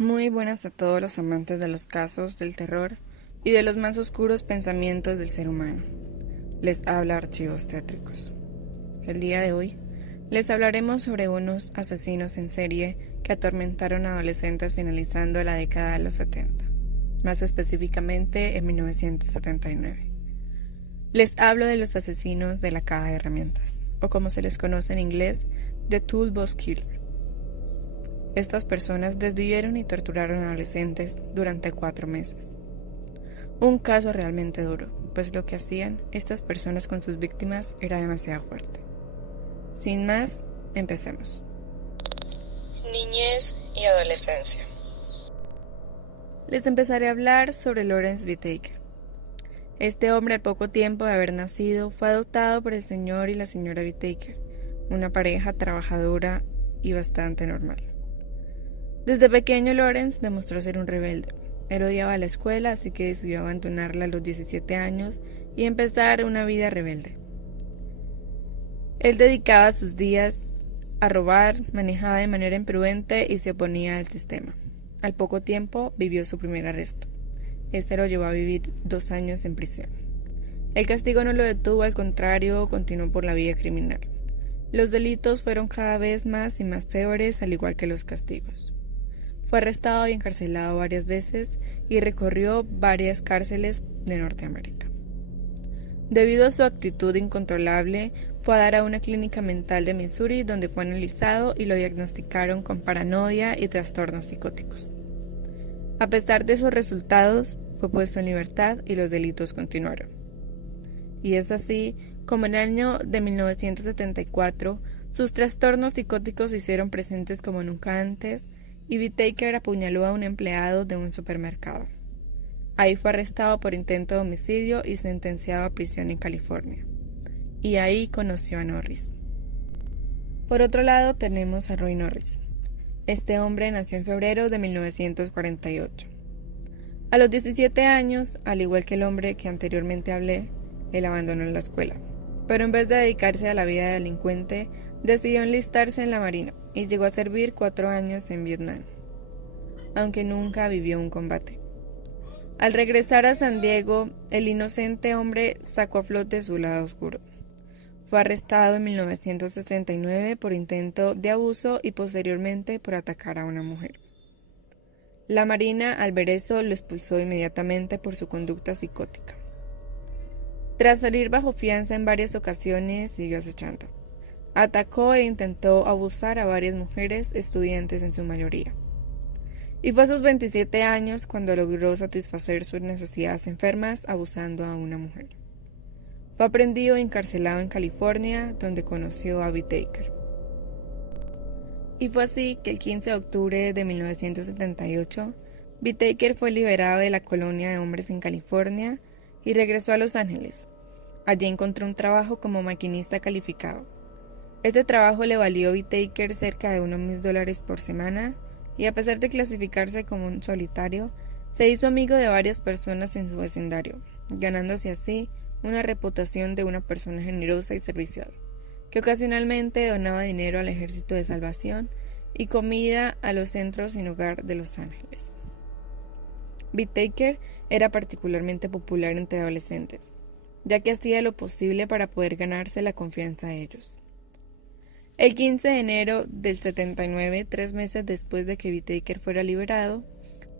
Muy buenas a todos los amantes de los casos del terror y de los más oscuros pensamientos del ser humano. Les habla Archivos Tétricos. El día de hoy les hablaremos sobre unos asesinos en serie que atormentaron a adolescentes finalizando la década de los 70, más específicamente en 1979. Les hablo de los asesinos de la caja de herramientas, o como se les conoce en inglés, The Toolbox Killer. Estas personas desvivieron y torturaron a adolescentes durante 4 meses. Un caso realmente duro, pues lo que hacían estas personas con sus víctimas era demasiado fuerte. Sin más, empecemos. Niñez y adolescencia. Les empezaré a hablar sobre Lawrence Whitaker. Este hombre, al poco tiempo de haber nacido, fue adoptado por el señor y la señora Whitaker, una pareja trabajadora y bastante normal. Desde pequeño Lawrence demostró ser un rebelde. Él odiaba la escuela, así que decidió abandonarla a los 17 años y empezar una vida rebelde. Él dedicaba sus días a robar, manejaba de manera imprudente y se oponía al sistema. Al poco tiempo vivió su primer arresto. Este lo llevó a vivir 2 años en prisión. El castigo no lo detuvo, al contrario, continuó por la vía criminal. Los delitos fueron cada vez más y más peores, al igual que los castigos. Fue arrestado y encarcelado varias veces y recorrió varias cárceles de Norteamérica. Debido a su actitud incontrolable, fue a dar a una clínica mental de Missouri donde fue analizado y lo diagnosticaron con paranoia y trastornos psicóticos. A pesar de esos resultados, fue puesto en libertad y los delitos continuaron. Y es así como en el año de 1974, sus trastornos psicóticos se hicieron presentes como nunca antes, y Whitaker apuñaló a un empleado de un supermercado. Ahí fue arrestado por intento de homicidio y sentenciado a prisión en California. Y ahí conoció a Norris. Por otro lado tenemos a Roy Norris. Este hombre nació en febrero de 1948. A los 17 años, al igual que el hombre que anteriormente hablé, él abandonó la escuela. Pero en vez de dedicarse a la vida de delincuente, decidió enlistarse en la Marina y llegó a servir 4 años en Vietnam, aunque nunca vivió un combate. Al regresar a San Diego, el inocente hombre sacó a flote su lado oscuro. Fue arrestado en 1969 por intento de abuso y posteriormente por atacar a una mujer. La Marina, al ver eso, lo expulsó inmediatamente por su conducta psicótica. Tras salir bajo fianza en varias ocasiones, siguió acechando. Atacó e intentó abusar a varias mujeres, estudiantes en su mayoría. Y fue a sus 27 años cuando logró satisfacer sus necesidades enfermas abusando a una mujer. Fue aprehendido y encarcelado en California, donde conoció a Whitaker. Y fue así que el 15 de octubre de 1978, Whitaker fue liberado de la colonia de hombres en California y regresó a Los Ángeles. Allí encontró un trabajo como maquinista calificado. Este trabajo le valió a Whitaker cerca de $1,000 por semana, y a pesar de clasificarse como un solitario, se hizo amigo de varias personas en su vecindario, ganándose así una reputación de una persona generosa y servicial, que ocasionalmente donaba dinero al Ejército de Salvación y comida a los centros sin hogar de Los Ángeles. Whitaker era particularmente popular entre adolescentes, ya que hacía lo posible para poder ganarse la confianza de ellos. El 15 de enero del 79, 3 meses después de que Whitaker fuera liberado,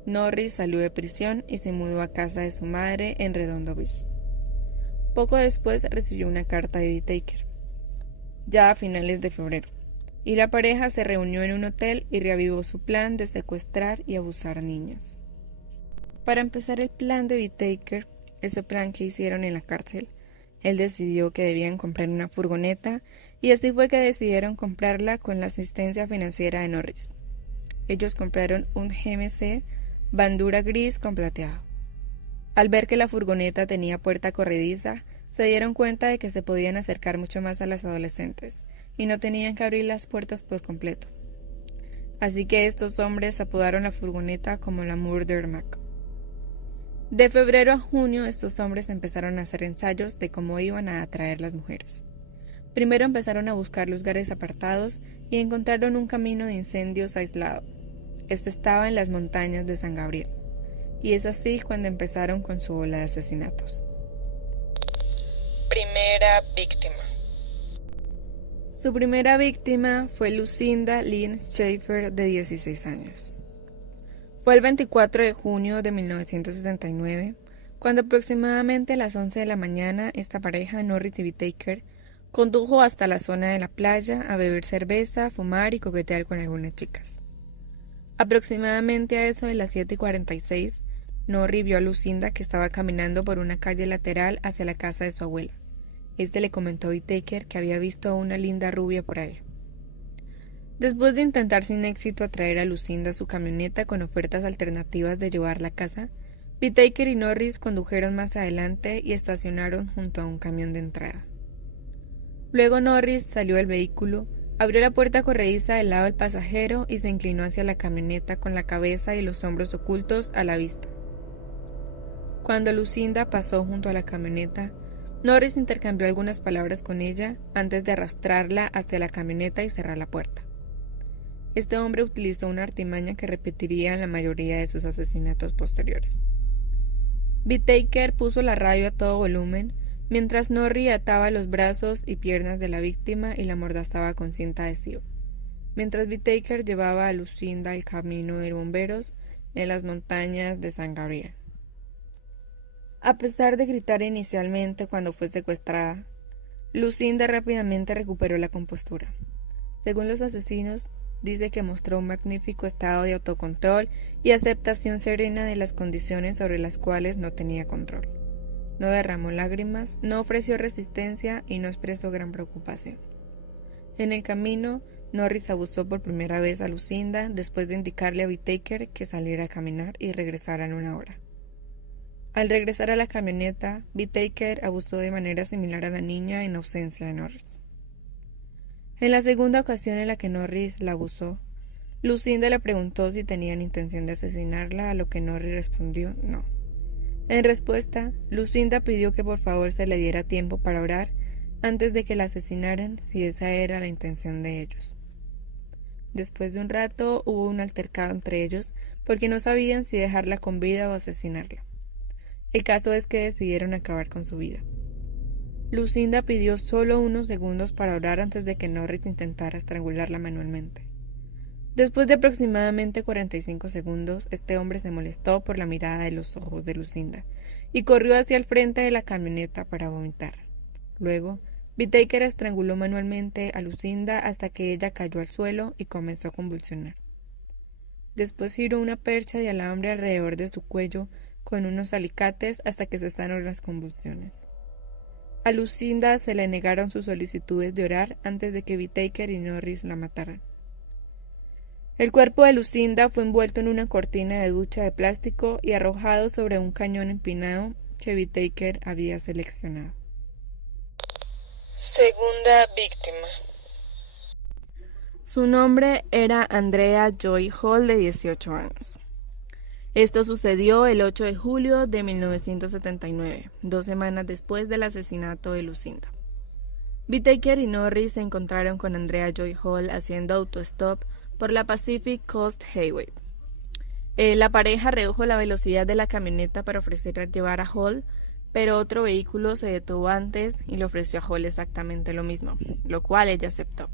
Norris salió de prisión y se mudó a casa de su madre en Redondo Beach. Poco después recibió una carta de Whitaker, ya a finales de febrero, y la pareja se reunió en un hotel y reavivó su plan de secuestrar y abusar a niñas. Para empezar el plan de Whitaker, ese plan que hicieron en la cárcel, él decidió que debían comprar una furgoneta y así fue que decidieron comprarla con la asistencia financiera de Norris. Ellos compraron un GMC Bandura gris con plateado. Al ver que la furgoneta tenía puerta corrediza, se dieron cuenta de que se podían acercar mucho más a las adolescentes y no tenían que abrir las puertas por completo. Así que estos hombres apodaron la furgoneta como la Murder Mac. De febrero a junio, estos hombres empezaron a hacer ensayos de cómo iban a atraer las mujeres. Primero empezaron a buscar lugares apartados y encontraron un camino de incendios aislado. este estaba en las montañas de San Gabriel, y es así cuando empezaron con su ola de asesinatos. Primera víctima. Su primera víctima fue Lucinda Lynn Schaefer, de 16 años. Fue el 24 de junio de 1979, cuando aproximadamente a las 11 de la mañana esta pareja, Norris y Whittaker, condujo hasta la zona de la playa a beber cerveza, fumar y coquetear con algunas chicas. Aproximadamente a eso de las 7:46, Norris vio a Lucinda que estaba caminando por una calle lateral hacia la casa de su abuela. Este le comentó a Whittaker que había visto a una linda rubia por ahí. Después de intentar sin éxito atraer a Lucinda a su camioneta con ofertas alternativas de llevarla a casa, Whittaker y Norris condujeron más adelante y estacionaron junto a un camión de entrada. Luego Norris salió del vehículo, abrió la puerta corrediza del lado del pasajero y se inclinó hacia la camioneta con la cabeza y los hombros ocultos a la vista. Cuando Lucinda pasó junto a la camioneta, Norris intercambió algunas palabras con ella antes de arrastrarla hacia la camioneta y cerrar la puerta. Este hombre utilizó una artimaña que repetiría en la mayoría de sus asesinatos posteriores. Whittaker puso la radio a todo volumen, mientras Norris ataba los brazos y piernas de la víctima y la amordazaba con cinta adhesiva, mientras Whittaker llevaba a Lucinda al camino de bomberos en las montañas de San Gabriel. A pesar de gritar inicialmente cuando fue secuestrada, Lucinda rápidamente recuperó la compostura. Según los asesinos, dice que mostró un magnífico estado de autocontrol y aceptación serena de las condiciones sobre las cuales no tenía control. No derramó lágrimas, no ofreció resistencia y no expresó gran preocupación. En el camino, Norris abusó por primera vez a Lucinda después de indicarle a Whittaker que saliera a caminar y regresara en 1 hora. Al regresar a la camioneta, Whittaker abusó de manera similar a la niña en ausencia de Norris. En la segunda ocasión en la que Norris la abusó, Lucinda le preguntó si tenían intención de asesinarla, a lo que Norris respondió no. En respuesta, Lucinda pidió que por favor se le diera tiempo para orar antes de que la asesinaran si esa era la intención de ellos. Después de un rato hubo un altercado entre ellos porque no sabían si dejarla con vida o asesinarla. El caso es que decidieron acabar con su vida. Lucinda pidió solo unos segundos para orar antes de que Norris intentara estrangularla manualmente. Después de aproximadamente 45 segundos, este hombre se molestó por la mirada de los ojos de Lucinda y corrió hacia el frente de la camioneta para vomitar. Luego, Whittaker estranguló manualmente a Lucinda hasta que ella cayó al suelo y comenzó a convulsionar. Después giró una percha de alambre alrededor de su cuello con unos alicates hasta que cesaron las convulsiones. A Lucinda se le negaron sus solicitudes de orar antes de que Whittaker y Norris la mataran. El cuerpo de Lucinda fue envuelto en una cortina de ducha de plástico y arrojado sobre un cañón empinado que Whittaker había seleccionado. Segunda víctima. Su nombre era Andrea Joy Hall, de 18 años. Esto sucedió el 8 de julio de 1979, 2 semanas después del asesinato de Lucinda. Whittaker y Norris se encontraron con Andrea Joy Hall haciendo autostop por la Pacific Coast Highway. La pareja redujo la velocidad de la camioneta para ofrecer llevar a Hall, pero otro vehículo se detuvo antes y le ofreció a Hall exactamente lo mismo, lo cual ella aceptó.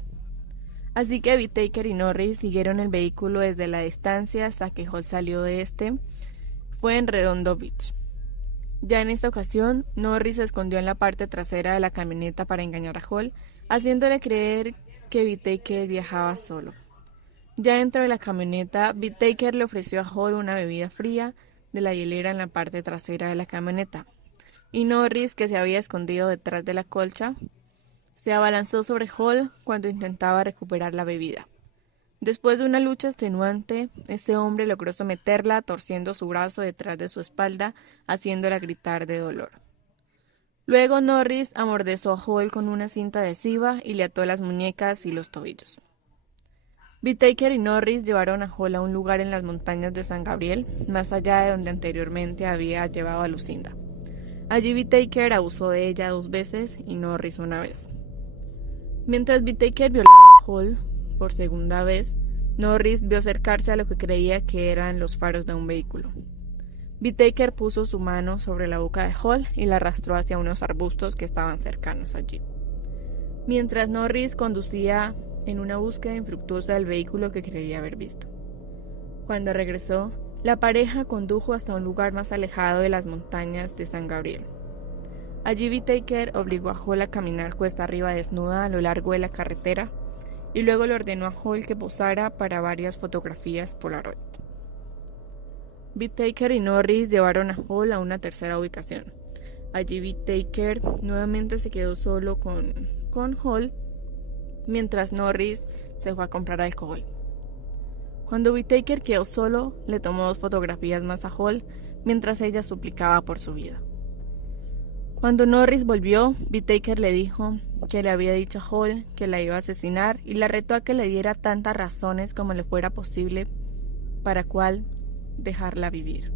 Así que Whittaker y Norris siguieron el vehículo desde la distancia hasta que Hall salió de fue en Redondo Beach. Ya en esta ocasión, Norris se escondió en la parte trasera de la camioneta para engañar a Hall, haciéndole creer que Whittaker viajaba solo. Ya dentro de la camioneta, Whittaker le ofreció a Hall una bebida fría de la hielera en la parte trasera de la camioneta, y Norris, que se había escondido detrás de la colcha, se abalanzó sobre Hall cuando intentaba recuperar la bebida. Después de una lucha extenuante, este hombre logró someterla torciendo su brazo detrás de su espalda, haciéndola gritar de dolor. Luego Norris amordazó a Hall con una cinta adhesiva y le ató las muñecas y los tobillos. Whittaker y Norris llevaron a Hall a un lugar en las montañas de San Gabriel, más allá de donde anteriormente había llevado a Lucinda. Allí Whittaker abusó de ella 2 veces y Norris 1 vez. Mientras Whittaker violaba a Hall por segunda vez, Norris vio acercarse a lo que creía que eran los faros de un vehículo. Whittaker puso su mano sobre la boca de Hall y la arrastró hacia unos arbustos que estaban cercanos allí. Mientras Norris conducía en una búsqueda infructuosa del vehículo que creía haber visto. Cuando regresó, la pareja condujo hasta un lugar más alejado de las montañas de San Gabriel. Allí Whittaker obligó a Hall a caminar cuesta arriba desnuda a lo largo de la carretera y luego le ordenó a Hall que posara para varias fotografías Polaroid. Whittaker y Norris llevaron a Hall a una tercera ubicación. Allí Whittaker nuevamente se quedó solo con Hall, mientras Norris se fue a comprar alcohol. Cuando Whittaker quedó solo, le tomó 2 fotografías más a Hall, mientras ella suplicaba por su vida. Cuando Norris volvió, Whittaker le dijo que le había dicho a Hall que la iba a asesinar y la retó a que le diera tantas razones como le fuera posible para cuál dejarla vivir.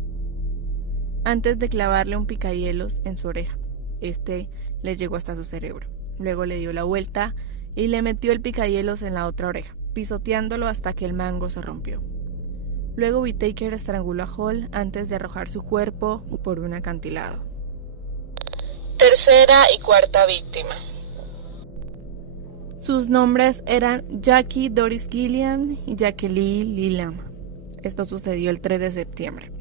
Antes de clavarle un picahielos en su oreja, este le llegó hasta su cerebro. Luego le dio la vuelta y le metió el picahielos en la otra oreja, pisoteándolo hasta que el mango se rompió. Luego Whittaker estranguló a Hall antes de arrojar su cuerpo por un acantilado. Tercera y cuarta víctima. Sus nombres eran Jackie Doris Gilliam y Jacqueline Lee Lam. Esto sucedió el 3 de septiembre.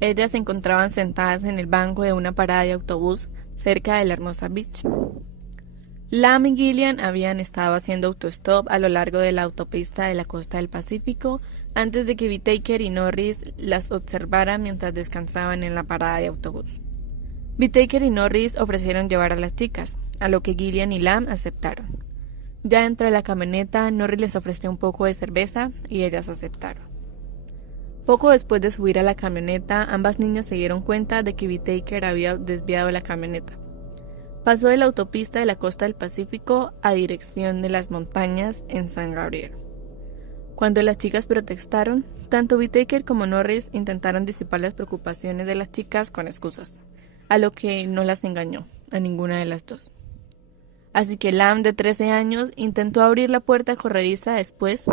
Ellas se encontraban sentadas en el banco de una parada de autobús cerca de la Hermosa Beach. Lam y Gilliam habían estado haciendo autostop a lo largo de la autopista de la costa del Pacífico antes de que Whittaker y Norris las observaran mientras descansaban en la parada de autobús. Whittaker y Norris ofrecieron llevar a las chicas, a lo que Gilliam y Lam aceptaron. Ya dentro de la camioneta, Norris les ofreció un poco de cerveza y ellas aceptaron. Poco después de subir a la camioneta, ambas niñas se dieron cuenta de que Whittaker había desviado la camioneta. Pasó de la autopista de la costa del Pacífico a dirección de las montañas en San Gabriel. Cuando las chicas protestaron, tanto Whittaker como Norris intentaron disipar las preocupaciones de las chicas con excusas, a lo que no las engañó a ninguna de las dos. Así que Lam, de 13 años, intentó abrir la puerta corrediza después,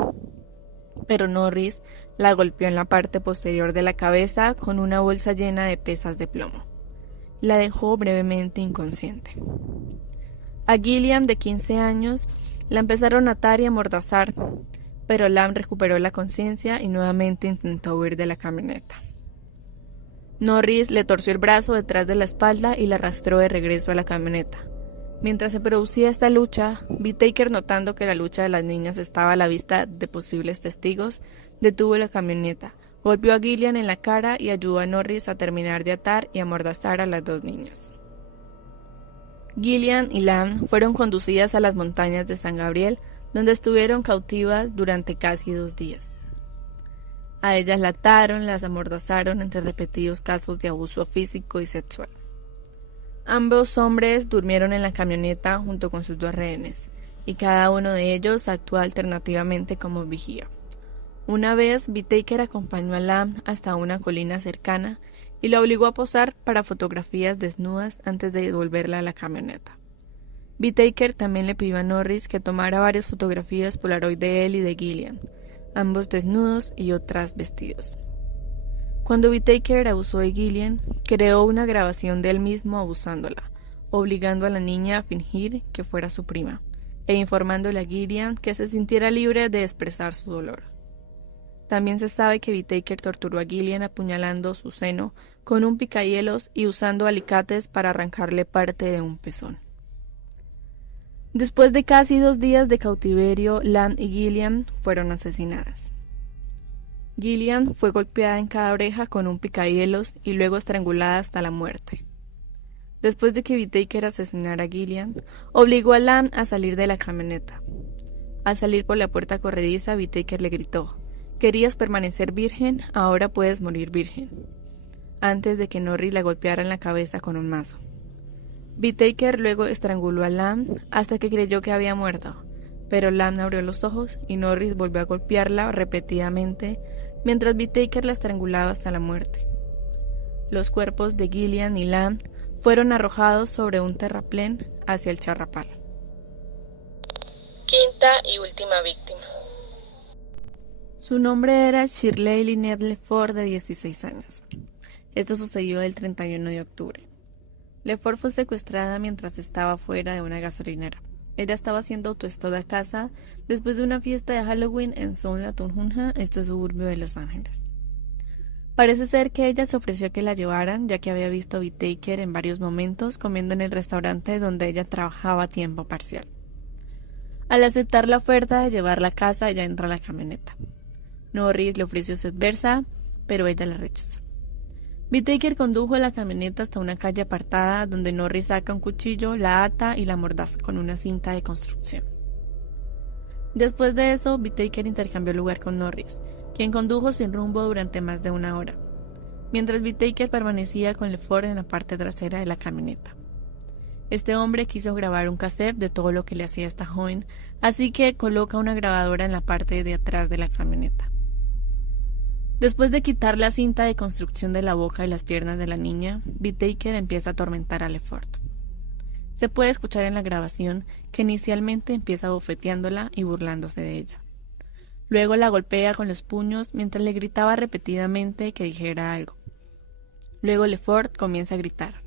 pero Norris la golpeó en la parte posterior de la cabeza con una bolsa llena de pesas de plomo. La dejó brevemente inconsciente. A Gilliam, de 15 años, la empezaron a atar y amordazar, pero Lam recuperó la conciencia y nuevamente intentó huir de la camioneta. Norris le torció el brazo detrás de la espalda y la arrastró de regreso a la camioneta. Mientras se producía esta lucha, Whittaker, notando que la lucha de las niñas estaba a la vista de posibles testigos, detuvo la camioneta, golpeó a Gilliam en la cara y ayudó a Norris a terminar de atar y amordazar a las dos niñas. Gilliam y Lam fueron conducidas a las montañas de San Gabriel, donde estuvieron cautivas durante casi 2 días. A ellas la ataron, las amordazaron entre repetidos casos de abuso físico y sexual. Ambos hombres durmieron en la camioneta junto con sus 2 rehenes, y cada uno de ellos actuó alternativamente como vigía. Una vez, Whittaker acompañó a Lam hasta una colina cercana y la obligó a posar para fotografías desnudas antes de devolverla a la camioneta. Whittaker también le pidió a Norris que tomara varias fotografías Polaroid de él y de Gilliam, ambos desnudos y otras vestidos. Cuando Whittaker abusó de Gilliam, creó una grabación de él mismo abusándola, obligando a la niña a fingir que fuera su prima, e informándole a Gilliam que se sintiera libre de expresar su dolor. También se sabe que Whittaker torturó a Gilliam apuñalando su seno con un picahielos y usando alicates para arrancarle parte de un pezón. Después de casi 2 días de cautiverio, Lam y Gilliam fueron asesinadas. Gilliam fue golpeada en cada oreja con un picahielos y luego estrangulada hasta la muerte. Después de que Whittaker asesinara a Gilliam, obligó a Lam a salir de la camioneta. Al salir por la puerta corrediza, Whittaker le gritó: «Querías permanecer virgen, ahora puedes morir virgen», antes de que Norris la golpeara en la cabeza con un mazo. Whittaker luego estranguló a Lam hasta que creyó que había muerto, pero Lam abrió los ojos y Norris volvió a golpearla repetidamente mientras Whittaker la estrangulaba hasta la muerte. Los cuerpos de Gilliam y Lam fueron arrojados sobre un terraplén hacia el Charrapal. Quinta y última víctima. Su nombre era Shirley Lynette LeFort, de 16 años. Esto sucedió el 31 de octubre. LeFort fue secuestrada mientras estaba fuera de una gasolinera. Ella estaba haciendo autoestop a casa después de una fiesta de Halloween en South Latunja, esto es suburbio de Los Ángeles. Parece ser que ella se ofreció a que la llevaran, ya que había visto a Whittaker en varios momentos comiendo en el restaurante donde ella trabajaba a tiempo parcial. Al aceptar la oferta de llevarla a casa, ella entra a la camioneta. Norris le ofreció su adversa, pero ella la rechazó. Whittaker condujo la camioneta hasta una calle apartada donde Norris saca un cuchillo, la ata y la amordaza con una cinta de construcción. Después de eso, Whittaker intercambió lugar con Norris, quien condujo sin rumbo durante más de una hora, mientras Whittaker permanecía con LeFort en la parte trasera de la camioneta. Este hombre quiso grabar un cassette de todo lo que le hacía a esta joven, así que coloca una grabadora en la parte de atrás de la camioneta. Después de quitar la cinta de construcción de la boca y las piernas de la niña, Whittaker empieza a atormentar a LeFort. Se puede escuchar en la grabación que inicialmente empieza bofeteándola y burlándose de ella. Luego la golpea con los puños mientras le gritaba repetidamente que dijera algo. Luego LeFort comienza a gritar.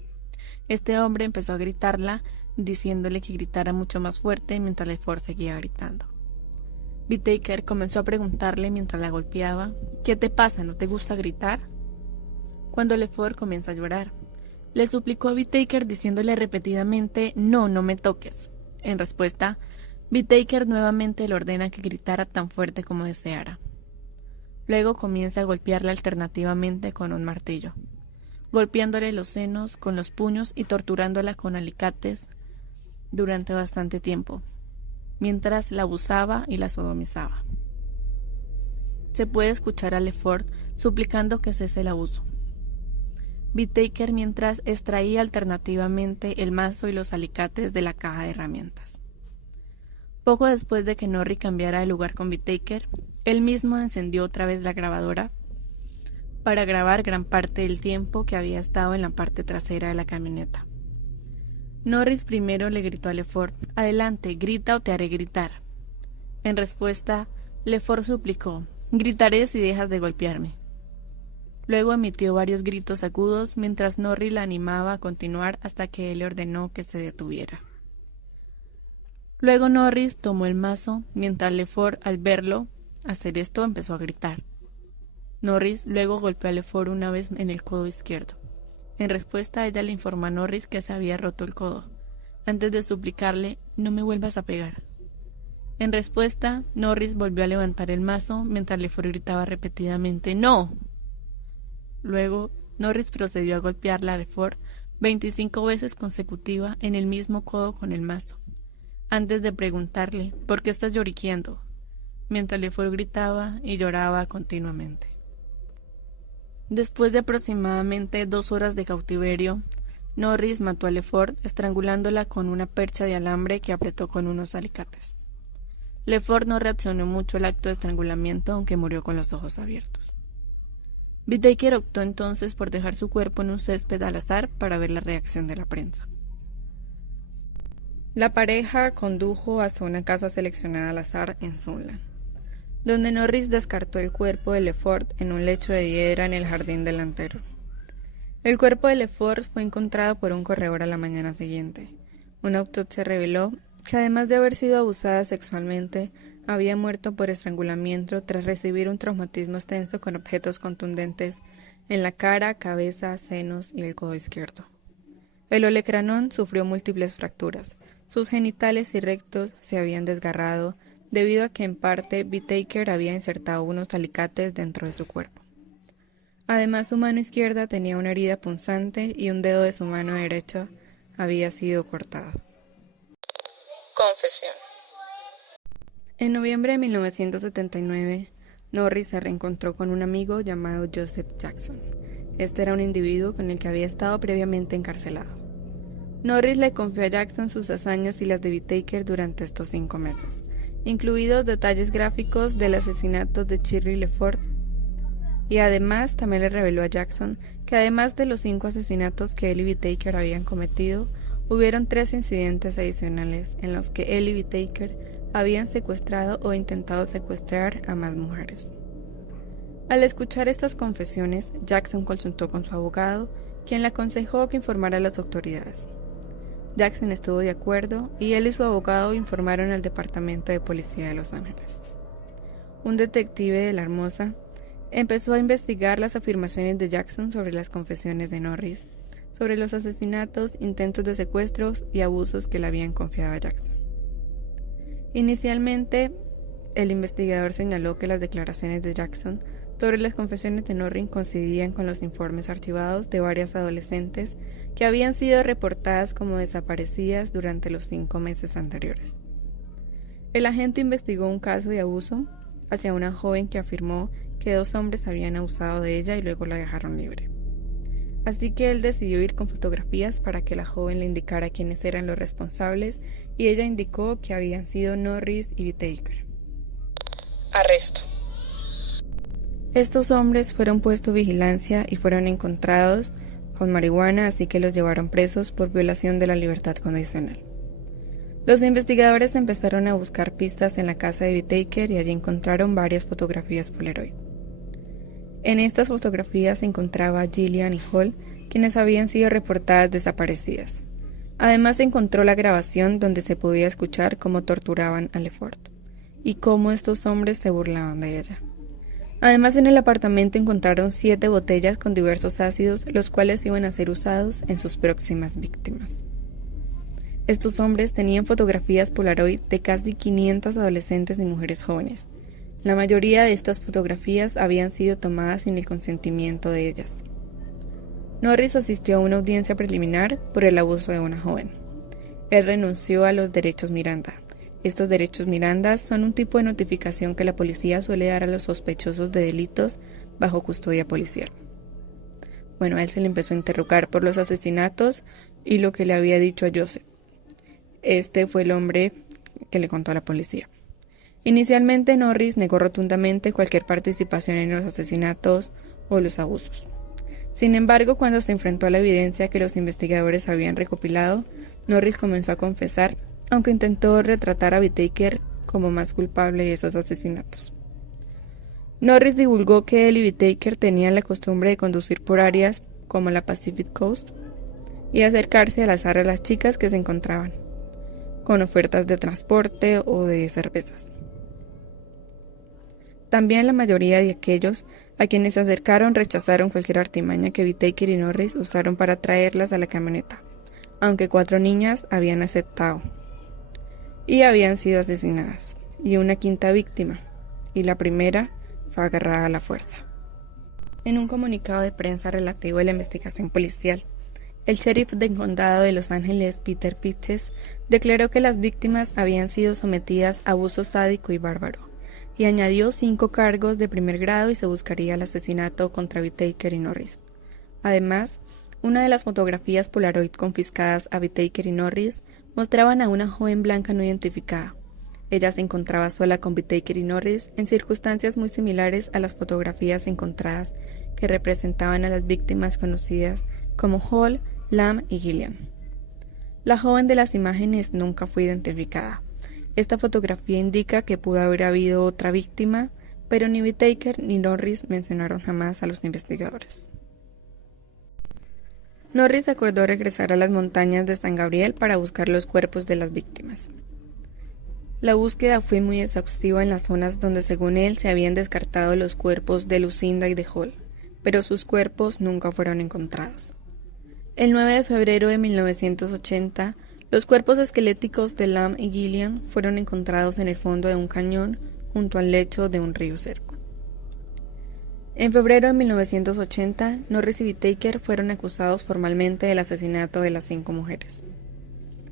Este hombre empezó a gritarla, diciéndole que gritara mucho más fuerte mientras LeFort seguía gritando. Whittaker comenzó a preguntarle mientras la golpeaba, ¿qué te pasa? ¿No te gusta gritar? Cuando LeFort comienza a llorar, le suplicó a Whittaker diciéndole repetidamente, no me toques. En respuesta, Whittaker nuevamente le ordena que gritara tan fuerte como deseara. Luego comienza a golpearla alternativamente con un martillo, golpeándole los senos con los puños y torturándola con alicates durante bastante tiempo, mientras la abusaba y la sodomizaba. Se puede escuchar a LeFort suplicando que cese el abuso. Whittaker mientras extraía alternativamente el mazo y los alicates de la caja de herramientas. Poco después de que Norris cambiara de lugar con Whittaker, él mismo encendió otra vez la grabadora para grabar gran parte del tiempo que había estado en la parte trasera de la camioneta. Norris primero le gritó a LeFort, adelante, grita o te haré gritar. En respuesta, LeFort suplicó, gritaré si dejas de golpearme. Luego emitió varios gritos agudos mientras Norris la animaba a continuar hasta que él le ordenó que se detuviera. Luego Norris tomó el mazo, mientras LeFort, al verlo hacer esto, empezó a gritar. Norris luego golpeó a LeFort una vez en el codo izquierdo. En respuesta, ella le informó a Norris que se había roto el codo, antes de suplicarle, no me vuelvas a pegar. En respuesta, Norris volvió a levantar el mazo, mientras LeFort gritaba repetidamente, ¡no! Luego, Norris procedió a golpearla a LeFort 25 veces consecutiva en el mismo codo con el mazo, antes de preguntarle, ¿por qué estás lloriqueando?, mientras LeFort gritaba y lloraba continuamente. Después de aproximadamente 2 horas de cautiverio, Norris mató a LeFort estrangulándola con una percha de alambre que apretó con unos alicates. LeFort no reaccionó mucho al acto de estrangulamiento, aunque murió con los ojos abiertos. Whittaker optó entonces por dejar su cuerpo en un césped al azar para ver la reacción de la prensa. La pareja condujo hasta una casa seleccionada al azar en Sunland, donde Norris descartó el cuerpo de LeFort en un lecho de hiedra en el jardín delantero. El cuerpo de LeFort fue encontrado por un corredor a la mañana siguiente. Una autopsia reveló que además de haber sido abusada sexualmente, había muerto por estrangulamiento tras recibir un traumatismo extenso con objetos contundentes en la cara, cabeza, senos y el codo izquierdo. El olecranon sufrió múltiples fracturas. Sus genitales y rectos se habían desgarrado debido a que en parte Whittaker había insertado unos alicates dentro de su cuerpo. Además, su mano izquierda tenía una herida punzante y un dedo de su mano derecha había sido cortado. Confesión. En noviembre de 1979, Norris se reencontró con un amigo llamado Joseph Jackson. Este era un individuo con el que había estado previamente encarcelado. Norris le confió a Jackson sus hazañas y las de Whittaker durante estos 5 meses, incluidos detalles gráficos del asesinato de Shirley LeFort, y además también le reveló a Jackson que además de los 5 asesinatos que él y Whittaker habían cometido, hubieron 3 incidentes adicionales en los que él y Whittaker habían secuestrado o intentado secuestrar a más mujeres. Al escuchar estas confesiones, Jackson consultó con su abogado, quien le aconsejó que informara a las autoridades. Jackson estuvo de acuerdo y él y su abogado informaron al Departamento de Policía de Los Ángeles. Un detective de La Hermosa empezó a investigar las afirmaciones de Jackson sobre las confesiones de Norris, sobre los asesinatos, intentos de secuestros y abusos que le habían confiado a Jackson. Inicialmente, el investigador señaló que las declaraciones de Jackson sobre las confesiones de Norris coincidían con los informes archivados de varias adolescentes que habían sido reportadas como desaparecidas durante los 5 meses anteriores. El agente investigó un caso de abuso hacia una joven que afirmó que 2 hombres habían abusado de ella y luego la dejaron libre. Así que él decidió ir con fotografías para que la joven le indicara quiénes eran los responsables y ella indicó que habían sido Norris y Whittaker. Arresto. Estos hombres fueron puestos vigilancia y fueron encontrados con marihuana, así que los llevaron presos por violación de la libertad condicional. Los investigadores empezaron a buscar pistas en la casa de Whittaker y allí encontraron varias fotografías Polaroid. En estas fotografías se encontraba a Gillian y Hall, quienes habían sido reportadas desaparecidas. Además se encontró la grabación donde se podía escuchar cómo torturaban a Lefort y cómo estos hombres se burlaban de ella. Además, en el apartamento encontraron 7 botellas con diversos ácidos, los cuales iban a ser usados en sus próximas víctimas. Estos hombres tenían fotografías Polaroid de casi 500 adolescentes y mujeres jóvenes. La mayoría de estas fotografías habían sido tomadas sin el consentimiento de ellas. Norris asistió a una audiencia preliminar por el abuso de una joven. Él renunció a los derechos Miranda. Estos derechos Miranda son un tipo de notificación que la policía suele dar a los sospechosos de delitos bajo custodia policial. A él se le empezó a interrogar por los asesinatos y lo que le había dicho a Joseph. Este fue el hombre que le contó a la policía. Inicialmente, Norris negó rotundamente cualquier participación en los asesinatos o los abusos. Sin embargo, cuando se enfrentó a la evidencia que los investigadores habían recopilado, Norris comenzó a confesar, aunque intentó retratar a Whittaker como más culpable de esos asesinatos. Norris divulgó que él y Whittaker tenían la costumbre de conducir por áreas como la Pacific Coast y acercarse al azar a las chicas que se encontraban, con ofertas de transporte o de cervezas. También la mayoría de aquellos a quienes se acercaron rechazaron cualquier artimaña que Whittaker y Norris usaron para traerlas a la camioneta, aunque 4 niñas habían aceptado y habían sido asesinadas, y una 5ª víctima, y la primera fue agarrada a la fuerza. En un comunicado de prensa relativo a la investigación policial, el sheriff del condado de Los Ángeles, Peter Pitches, declaró que las víctimas habían sido sometidas a abuso sádico y bárbaro, y añadió 5 cargos de primer grado y se buscaría el asesinato contra Whittaker y Norris. Además, una de las fotografías Polaroid confiscadas a Whittaker y Norris mostraban a una joven blanca no identificada. Ella se encontraba sola con Whittaker y Norris en circunstancias muy similares a las fotografías encontradas que representaban a las víctimas conocidas como Hall, Lamb y Gillian. La joven de las imágenes nunca fue identificada. Esta fotografía indica que pudo haber habido otra víctima, pero ni Whittaker ni Norris mencionaron jamás a los investigadores. Norris acordó regresar a las montañas de San Gabriel para buscar los cuerpos de las víctimas. La búsqueda fue muy exhaustiva en las zonas donde según él se habían descartado los cuerpos de Lucinda y de Hall, pero sus cuerpos nunca fueron encontrados. El 9 de febrero de 1980, los cuerpos esqueléticos de Lamb y Gillian fueron encontrados en el fondo de un cañón junto al lecho de un río cerco. En febrero de 1980, Norris y Whittaker fueron acusados formalmente del asesinato de las 5 mujeres.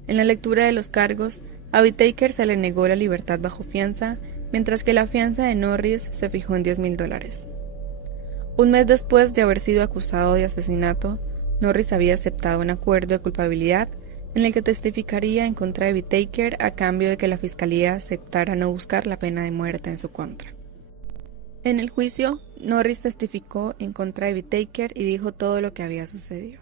En la lectura de los cargos, a Whittaker se le negó la libertad bajo fianza, mientras que la fianza de Norris se fijó en $10,000. Un mes después de haber sido acusado de asesinato, Norris había aceptado un acuerdo de culpabilidad en el que testificaría en contra de Whittaker a cambio de que la fiscalía aceptara no buscar la pena de muerte en su contra. En el juicio, Norris testificó en contra de Whittaker y dijo todo lo que había sucedido.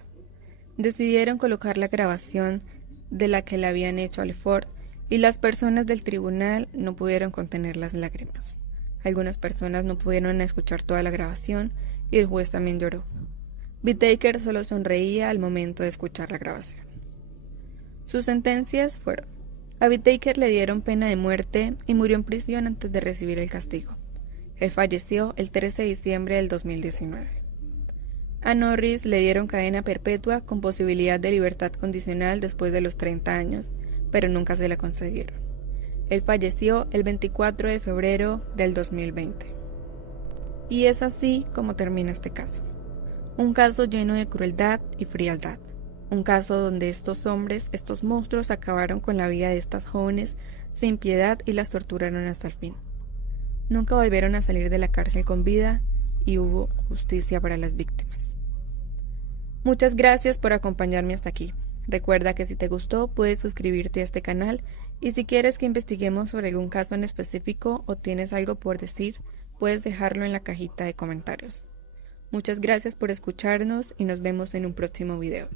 Decidieron colocar la grabación de la que le habían hecho a Lefort y las personas del tribunal no pudieron contener las lágrimas. Algunas personas no pudieron escuchar toda la grabación y el juez también lloró. Whittaker solo sonreía al momento de escuchar la grabación. Sus sentencias fueron: a Whittaker le dieron pena de muerte y murió en prisión antes de recibir el castigo. Él falleció el 13 de diciembre del 2019. A Norris le dieron cadena perpetua con posibilidad de libertad condicional después de los 30 años, pero nunca se la concedieron. Él falleció el 24 de febrero del 2020. Y es así como termina este caso. Un caso lleno de crueldad y frialdad. Un caso donde estos hombres, estos monstruos, acabaron con la vida de estas jóvenes sin piedad y las torturaron hasta el fin. Nunca volvieron a salir de la cárcel con vida y hubo justicia para las víctimas. Muchas gracias por acompañarme hasta aquí. Recuerda que si te gustó puedes suscribirte a este canal y si quieres que investiguemos sobre algún caso en específico o tienes algo por decir, puedes dejarlo en la cajita de comentarios. Muchas gracias por escucharnos y nos vemos en un próximo video.